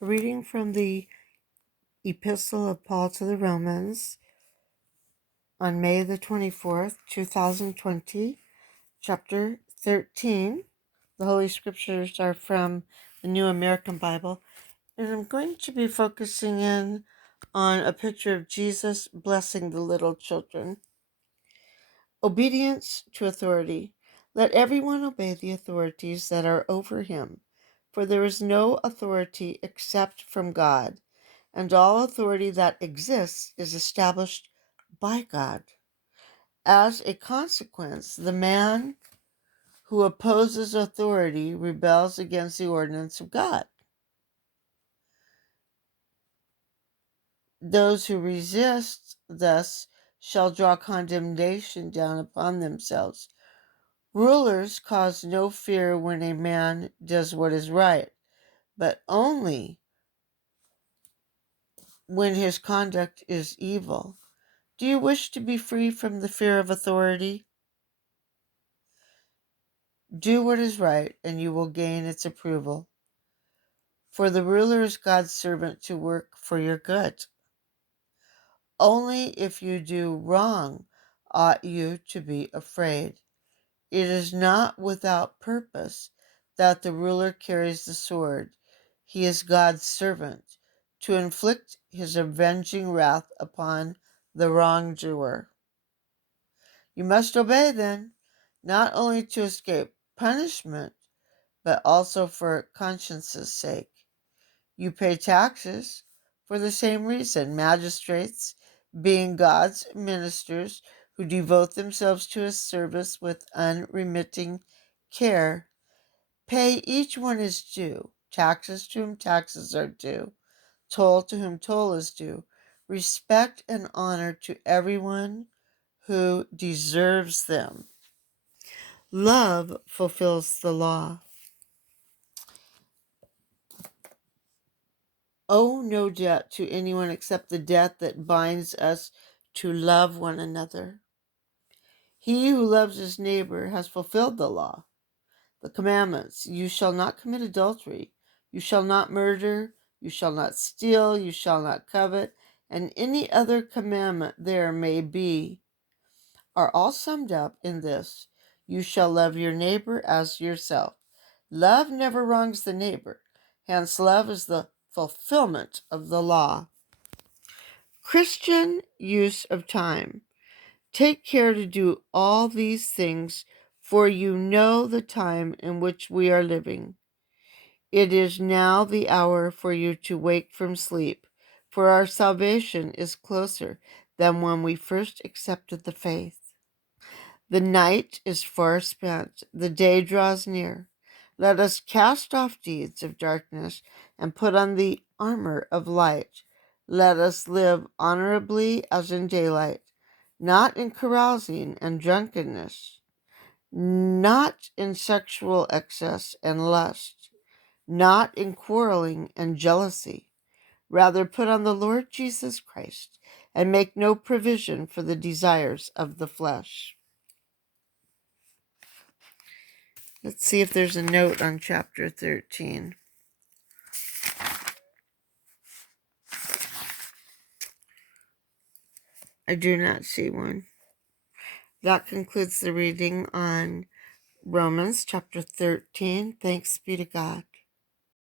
Reading from the Epistle of Paul to the Romans on May the 24th, 2020, chapter 13. The Holy Scriptures are from the New American Bible, and I'm going to be focusing in on a picture of Jesus blessing the little children. Obedience to authority. Let everyone obey the authorities that are over him, for there is no authority except from God, and all authority that exists is established by God. As a consequence, the man who opposes authority rebels against the ordinance of God. Those who resist thus shall draw condemnation down upon themselves. Rulers cause no fear when a man does what is right, but only when his conduct is evil. Do you wish to be free from the fear of authority? Do what is right, and you will gain its approval. For the ruler is God's servant to work for your good. Only if you do wrong ought you to be afraid. It is not without purpose that the ruler carries the sword. He is God's servant, to inflict his avenging wrath upon the wrongdoer. You must obey then, not only to escape punishment, but also for conscience's sake. You pay taxes for the same reason. Magistrates, being God's ministers who devote themselves to his service with unremitting care, pay each one his due. Taxes to whom taxes are due, toll to whom toll is due, respect and honor to everyone who deserves them. Love fulfills the law. Owe no debt to anyone except the debt that binds us to love one another. He who loves his neighbor has fulfilled the law. The commandments: you shall not commit adultery, you shall not murder, you shall not steal, you shall not covet, and any other commandment there may be, are all summed up in this: you shall love your neighbor as yourself. Love never wrongs the neighbor. Hence, love is the fulfillment of the law. Christian use of time. Take care to do all these things, for you know the time in which we are living. It is now the hour for you to wake from sleep, for our salvation is closer than when we first accepted the faith. The night is far spent, the day draws near. Let us cast off deeds of darkness and put on the armor of light. Let us live honorably as in daylight, not in carousing and drunkenness, not in sexual excess and lust, not in quarreling and jealousy. Rather, put on the Lord Jesus Christ and make no provision for the desires of the flesh. Let's see if there's a note on chapter 13. I do not see one. That concludes the reading on Romans chapter 13. Thanks be to God.